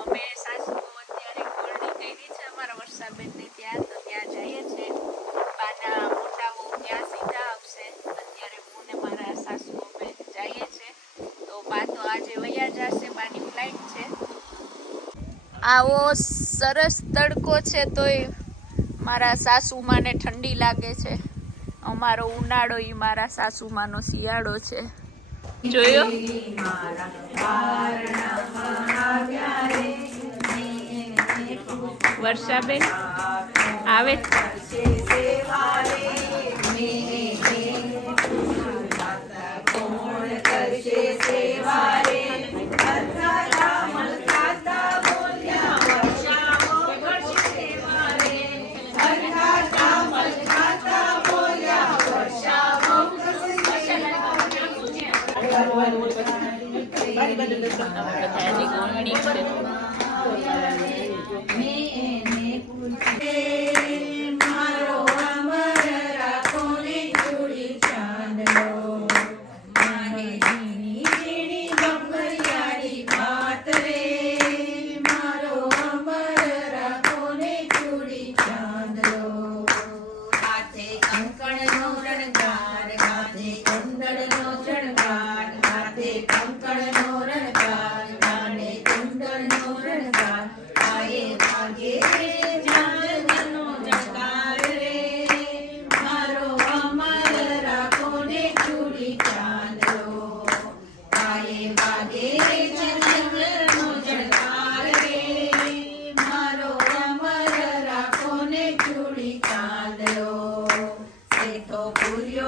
અમે સાસુ અત્યારે કોરડી કરી છે અમારા વર્ષાબેનને ત્યાં, તો ત્યાં જઈએ છીએ બાના મોટા ત્યાં સીધા આવશે. અત્યારે હું ને મારા સાસુ અમે જઈએ છીએ તો બા આજે વયા જશે, બાની ફ્લાઇટ છે. આવો સરસ તડકો છે તોય મારા સાસુમાને ઠંડી લાગે છે. અમારો ઉનાળો એ મારા સાસુમાનો શિયાળો છે. જોયો? વર્ષાબેન આવે? Dios.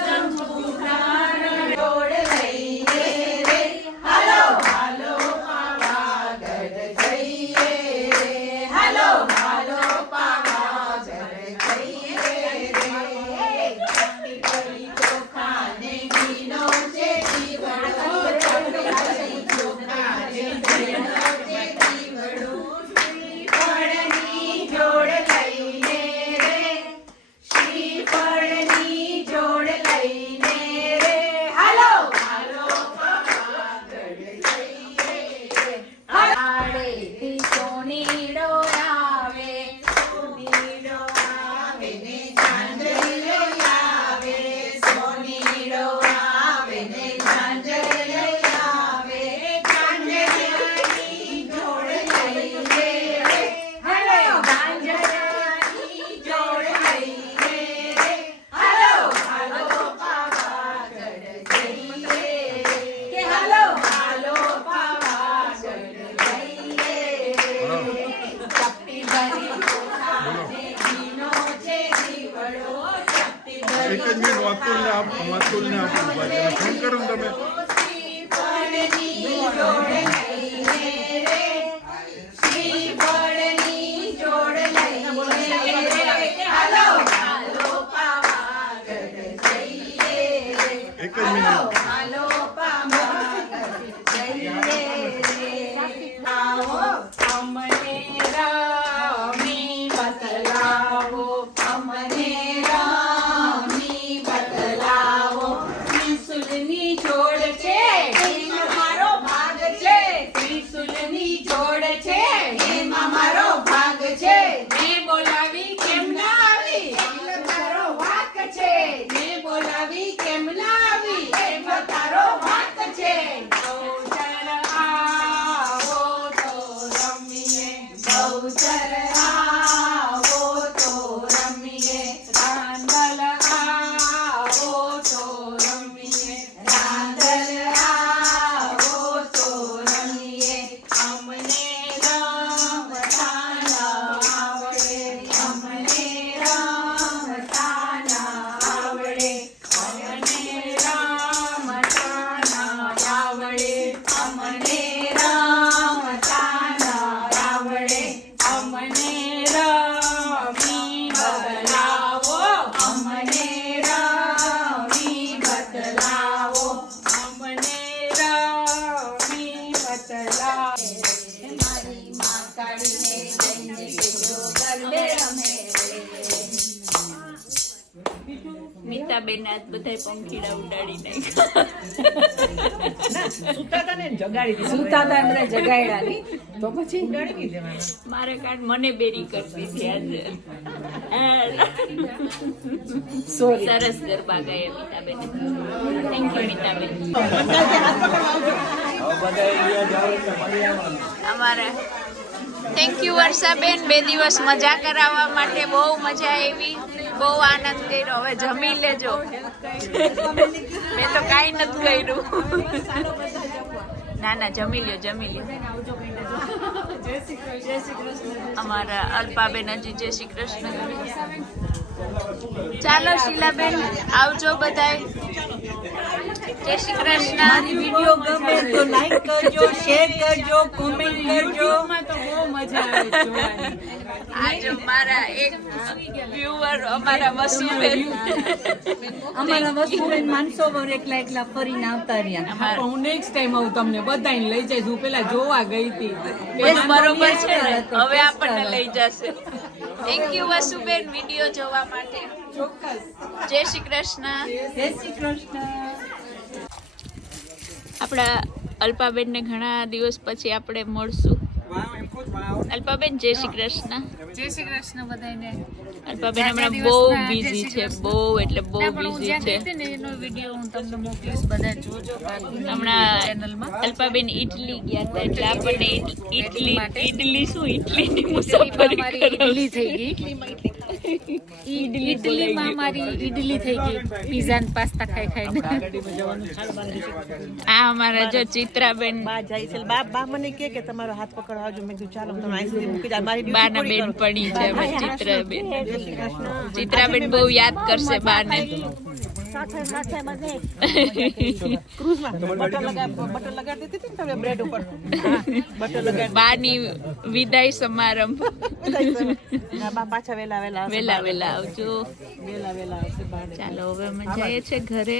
બોલને આપણે ઊભા છે ફોન કરો ને તમે. એક જ મિનિટ. આવો. who's better high. અમિતાબેન આજ બધાય પંખીડા ઉડાડી નાખ્યા સુતા ને જગાડી દીધા. સુતા એમણે જગાડ્યા ની તો પછી? ઉડાડી દેવાના. મારે કાર્ડ મને બેરી કરતી છે આજે. સોરી સરસ ગરબા ગાય બેન થેન્ક યુ બેન અમારા. Thank you Varshaben. બે દિવસ મજા કરાવવા માટે બહુ મજા આવી. બહુ આનંદ કર્યો. હવે જમી લેજો. મેં તો કાંઈ નથી કર્યું. ના ના, જમી લ્યો જમી લ્યો. અમારા અલ્પાબેન હજી જય શ્રી કૃષ્ણ. ચાલો, શીલાબેન, આવજો બધાય. જય શ્રી કૃષ્ણ. વીડિયો ગમે તો લાઈક કરજો શેર કરજો કોમેન્ટ કરજો. તો બહુ મજા આવે જોવાની. આજે મારા એક વ્યુઅર અમારા મસુબેન અમારા વસ્તુબેન માનસો વર એકલા એકલા ફરીને આવતા રહ્યા. હું. નેક્સ્ટ ટાઈમ આવું તમને બધાને લઈ જઈશ. હું પેલા જોવા ગઈ હતી. બરોબર છે ને? હવે આપણને લઈ જશે. થેન્ક યુ વસુબેન વીડિયો જોવા માટે. જય શ્રી કૃષ્ણ. જય શ્રી કૃષ્ણ. આપણા અલ્પાબેનને ઘણા દિવસ પછી આપણે મળશું. અલ્પાબેન જય શ્રી કૃષ્ણ. જય શ્રી કૃષ્ણ બધાને અલ્પાબેન હમણાં બહુ બિઝી છે બહુ એટલે બહુ બિઝી છે. એનો વીડિયો હું તમને મોકલીશ બધા જોજો હમણાં ચેનલમાં અલ્પાબેન ઇટલી ગયા હતા એટલે આપણને ઇટ- ઇટલી ઇડલી શું? ઇટલીની મુસાફરી કરાવશે. થઈ ગઈ. ઈ- ઈડલીમાં મારી ઈડલી થઈ ગઈ. પીઝા ને પાસ્તા ખાઈ ખાઈ આ અમારા જો ચિત્રાબેન. બા જાય છે બા બા મને કે કે તમારો હાથ પકડવા આવજો મેં કીધું ચાલો તમે આઈસ્ક્રીમ મૂકી જાય મારી બા ના બેન પડી છે ચિત્રાબેન. ચિત્રાબેન બહુ યાદ કરશે બાને. સાથે સાથે ક્રૂઝમાં બટર લગા બટર લગાડી દીધી હતી ને તમે બ્રેડ ઉપર? હા, બટર લગાડી બાની વિદાય સમારંભ. બા પાછા વેલા વેલા વેલા વેલા આવજો. વેલા વેલા આવશે ચાલો હવે અમે જઈએ છે ઘરે.